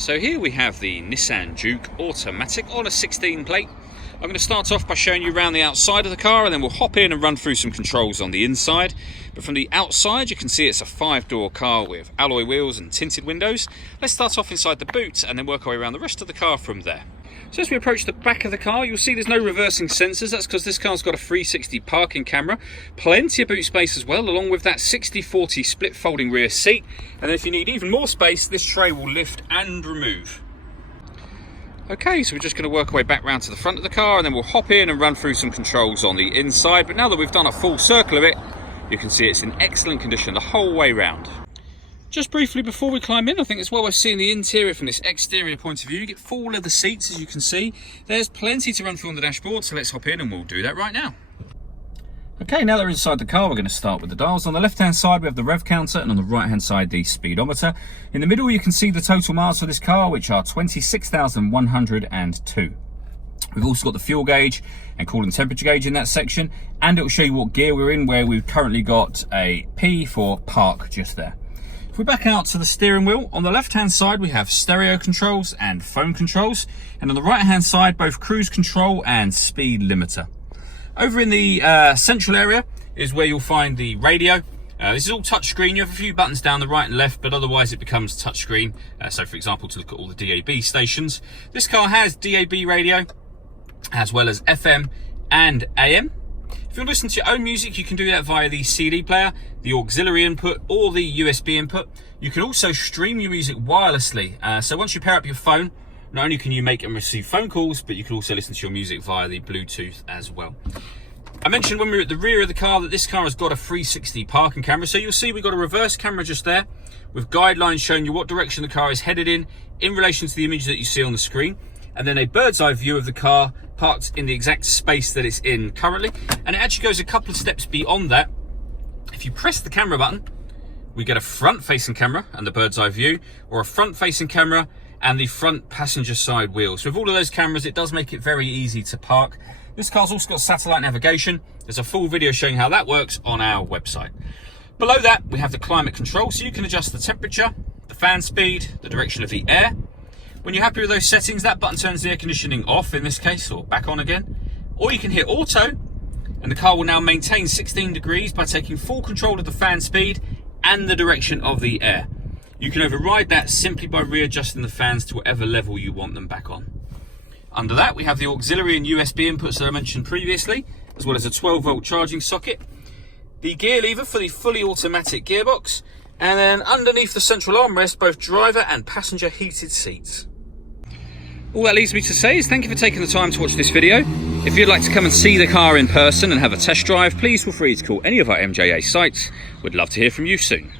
So here we have the Nissan Juke automatic on a 16 plate. I'm going to start off by showing you around the outside of the car, and then we'll hop in and run through some controls on the inside. But from the outside you can see it's a 5-door car with alloy wheels and tinted windows. Let's start off inside the boot and then work our way around the rest of the car from there. So as we approach the back of the car, you'll see there's no reversing sensors. That's because this car's got a 360 parking camera, plenty of boot space as well, along with that 60/40 split folding rear seat. And then if you need even more space, this tray will lift and remove. Okay, so we're just going to work our way back round to the front of the car, and then we'll hop in and run through some controls on the inside. But now that we've done a full circle of it, you can see it's in excellent condition the whole way round. Just briefly before we climb in, I think it's well worth seeing the interior from this exterior point of view. You get full leather seats, as you can see. There's plenty to run through on the dashboard, so let's hop in and we'll do that right now. Okay, now that we're inside the car, we're going to start with the dials. On the left-hand side, we have the rev counter, and on the right-hand side, the speedometer. In the middle, you can see the total miles for this car, which are 26,102. We've also got the fuel gauge and cooling temperature gauge in that section, and it will show you what gear we're in, where we've currently got a P for park just there. If we back out to the steering wheel, on the left-hand side, we have stereo controls and phone controls, and on the right-hand side, both cruise control and speed limiter. Over in the central area is where you'll find the radio. This is all touchscreen. You have a few buttons down the right and left, but otherwise it becomes touchscreen. So for example, to look at all the DAB stations. This car has DAB radio, as well as FM and AM. If you want to listen to your own music, you can do that via the CD player, the auxiliary input, or the USB input. You can also stream your music wirelessly. So once you pair up your phone, not only can you make and receive phone calls, but you can also listen to your music via the Bluetooth as well. I mentioned when we were at the rear of the car that this car has got a 360 parking camera. So you'll see we've got a reverse camera just there with guidelines showing you what direction the car is headed in relation to the image that you see on the screen. And then a bird's eye view of the car parked in the exact space that it's in currently. And it actually goes a couple of steps beyond that. If you press the camera button, we get a front-facing camera and the bird's eye view, or a front-facing camera and the front passenger side wheels. So with all of those cameras, it does make it very easy to park. This car's also got satellite navigation. There's a full video showing how that works on our website. Below that, we have the climate control, so you can adjust the temperature, the fan speed, the direction of the air. When you're happy with those settings, that button turns the air conditioning off in this case, or back on again. Or you can hit auto, and the car will now maintain 16 degrees by taking full control of the fan speed and the direction of the air. You can override that simply by readjusting the fans to whatever level you want them back on. Under that, we have the auxiliary and USB inputs that I mentioned previously, as well as a 12-volt charging socket, the gear lever for the fully automatic gearbox, and then underneath the central armrest, both driver and passenger heated seats. All that leaves me to say is thank you for taking the time to watch this video. If you'd like to come and see the car in person and have a test drive, please feel free to call any of our MJA sites. We'd love to hear from you soon.